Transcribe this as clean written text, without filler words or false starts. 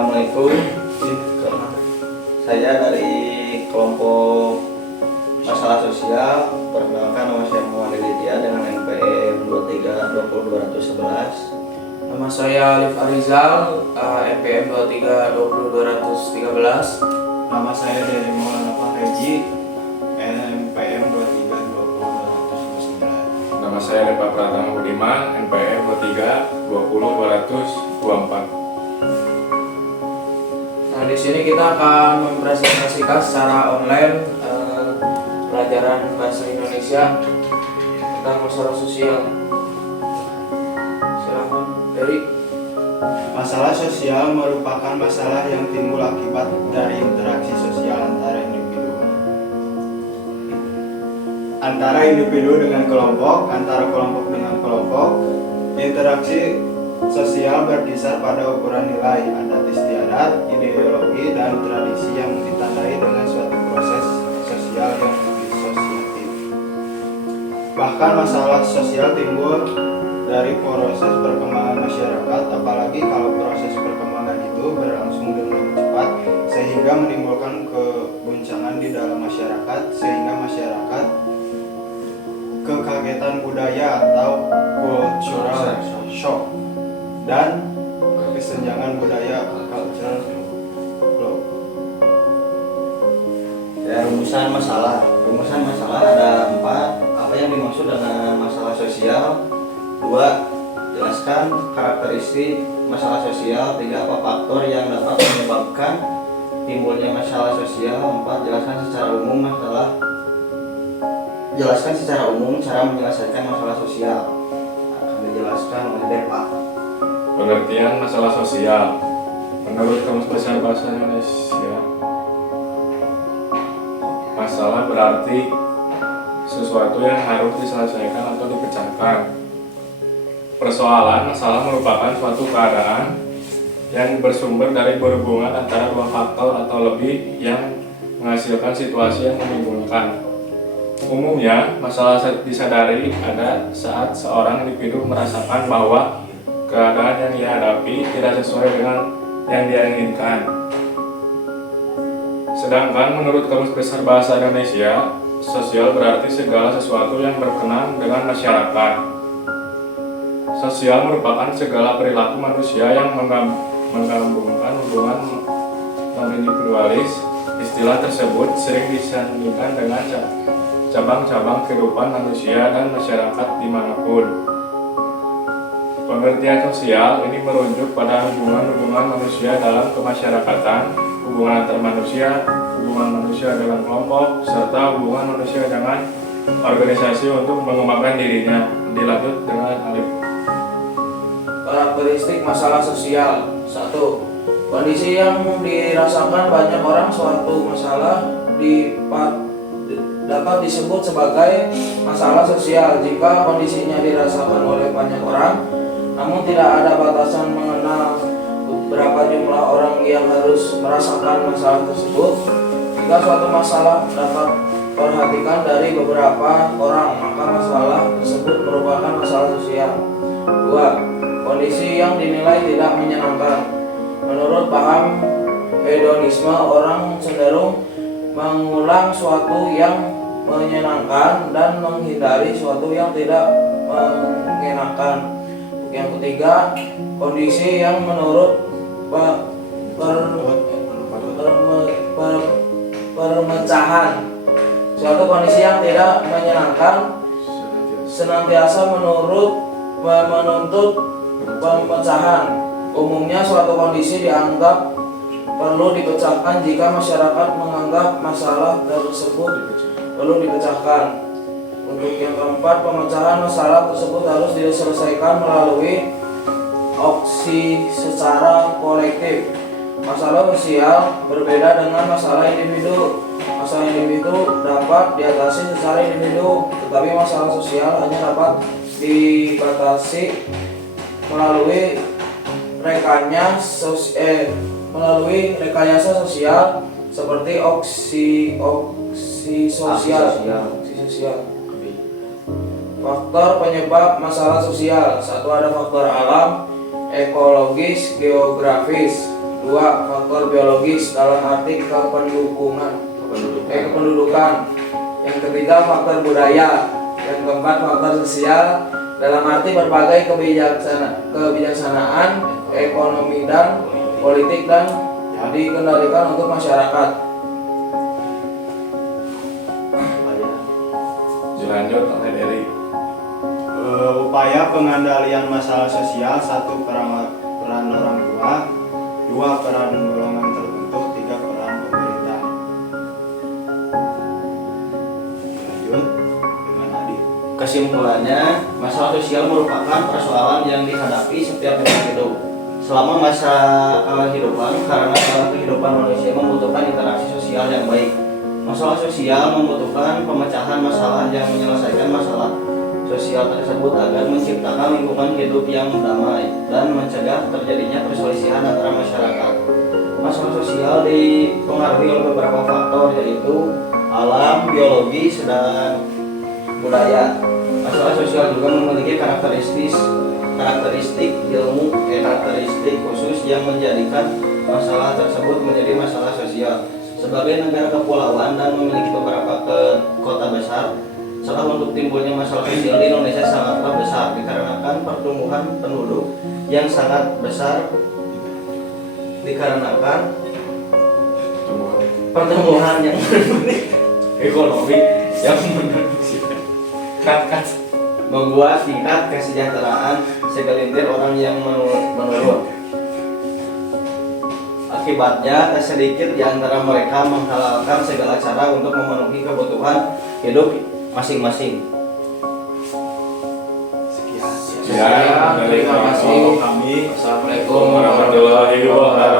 Assalamualaikum. Saya dari kelompok masalah sosial. Perkenalkan, nama saya Muhammad Lidya dengan NPM 2320211. Nama saya Alif Arizal, NPM 2320213. Nama saya dari Maulana Fahreji, NPM 2320219. Nama saya Depa Pratama Budiman, NPM 2320224. Nah, di sini kita akan mempresentasikan secara online pelajaran bahasa Indonesia tentang masalah sosial. Silakan, Dery. Masalah sosial merupakan masalah yang timbul akibat dari interaksi sosial antara individu dengan kelompok, antara kelompok dengan kelompok. Interaksi sosial berkisar pada ukuran nilai, adat istiadat, ideologi, dan tradisi yang ditandai dengan suatu proses sosial yang disosiatif. Bahkan masalah sosial timbul dari proses perkembangan masyarakat, apalagi kalau proses perkembangan itu berlangsung dengan cepat sehingga menimbulkan keguncangan di dalam masyarakat, sehingga masyarakat kekagetan budaya atau cultural shock dan kesenjangan budaya cultural shock. Ya, rumusan masalah ada 4. Apa yang dimaksud dengan masalah sosial? 2. Jelaskan karakteristik masalah sosial. 3. Apa faktor yang dapat menyebabkan timbulnya masalah sosial. 4. Jelaskan secara umum cara menyelesaikan masalah sosial. Akan dijelaskan oleh Depa. Pengertian masalah sosial menurut Kamus Besar Bahasa Indonesia, masalah berarti sesuatu yang harus diselesaikan atau dipecahkan. Persoalan masalah merupakan suatu keadaan yang bersumber dari berhubungan antara dua faktor atau lebih yang menghasilkan situasi yang membingungkan. Umumnya, masalah disadari ada saat seorang individu merasakan bahwa keadaan yang ia hadapi tidak sesuai dengan yang dia inginkan. Sedangkan menurut Kamus Besar Bahasa Indonesia, sosial berarti segala sesuatu yang berkenan dengan masyarakat. Sosial merupakan segala perilaku manusia yang menggabungkan hubungan non-individualis. Istilah tersebut sering disandingkan dengan cabang-cabang kehidupan manusia dan masyarakat dimanapun. Pengertian sosial ini merujuk pada hubungan-hubungan manusia dalam kemasyarakatan, hubungan antar manusia, hubungan manusia dengan kelompok, serta hubungan manusia dengan organisasi untuk mengembangkan dirinya. Dilanjut dengan Alif. Karakteristik masalah sosial. 1. Kondisi yang dirasakan banyak orang. Suatu masalah dapat disebut sebagai masalah sosial jika kondisinya dirasakan oleh banyak orang, namun tidak ada batasan mengenal berapa jumlah orang yang harus merasakan masalah tersebut. Jika suatu masalah dapat perhatikan dari beberapa orang, maka masalah tersebut merupakan masalah sosial. 2. Kondisi yang dinilai tidak menyenangkan. Menurut paham hedonisme, orang cenderung mengulang suatu yang menyenangkan dan menghindari suatu yang tidak mengenakan. Yang ketiga, kondisi yang menurut permecahan. Suatu kondisi yang tidak menyenangkan senantiasa menuntut pemecahan. Umumnya suatu kondisi dianggap perlu dipecahkan jika masyarakat menganggap masalah tersebut perlu dipecahkan. Untuk yang keempat, pemecahan masalah tersebut harus diselesaikan melalui aksi secara kolektif. Masalah sosial berbeda dengan masalah individu. Masalah individu dapat diatasi secara individu, tetapi masalah sosial hanya dapat dibatasi melalui rekayasa sosial seperti aksi sosial. Faktor penyebab masalah sosial. 1. Ada faktor alam, ekologis, geografis. 2. Dua, faktor biologis dalam arti kependudukan. Yang ketiga, faktor budaya. Yang keempat, faktor sosial dalam arti berbagai kebijaksanaan, ekonomi dan politik dan dikendalikan untuk masyarakat. Lanjut oleh Dery. Upaya pengendalian masalah sosial: 1. Peran orang tua, 2. Peran golongan tertentu, 3. Peran pemerintah. Lanjut dengan Adit. Kesimpulannya, masalah sosial merupakan persoalan yang dihadapi setiap individu selama masa kehidupan, karena dalam kehidupan manusia membutuhkan interaksi sosial yang baik. Masalah sosial membutuhkan pemecahan masalah yang menyelesaikan masalah sosial tersebut agar menciptakan lingkungan hidup yang damai dan mencegah terjadinya perselisihan antara masyarakat. Masalah sosial dipengaruhi oleh beberapa faktor, yaitu alam, biologis, dan budaya. Masalah sosial juga memiliki karakteristik khusus yang menjadikan masalah tersebut menjadi masalah sosial. Sebagai negara kepulauan dan memiliki beberapa kota besar, celah untuk timbulnya masalah sosial di Indonesia sangatlah besar dikarenakan pertumbuhan penduduk yang sangat besar, dikarenakan pertumbuhan yang ekonomi yang membuat tingkat kesejahteraan segelintir orang yang menurun. Akibatnya, sedikit di antara mereka menghalalkan segala cara untuk memenuhi kebutuhan hidup masing-masing. Sekian dari terima kasih. kami. Assalamualaikum Warahmatullahi wabarakatuh.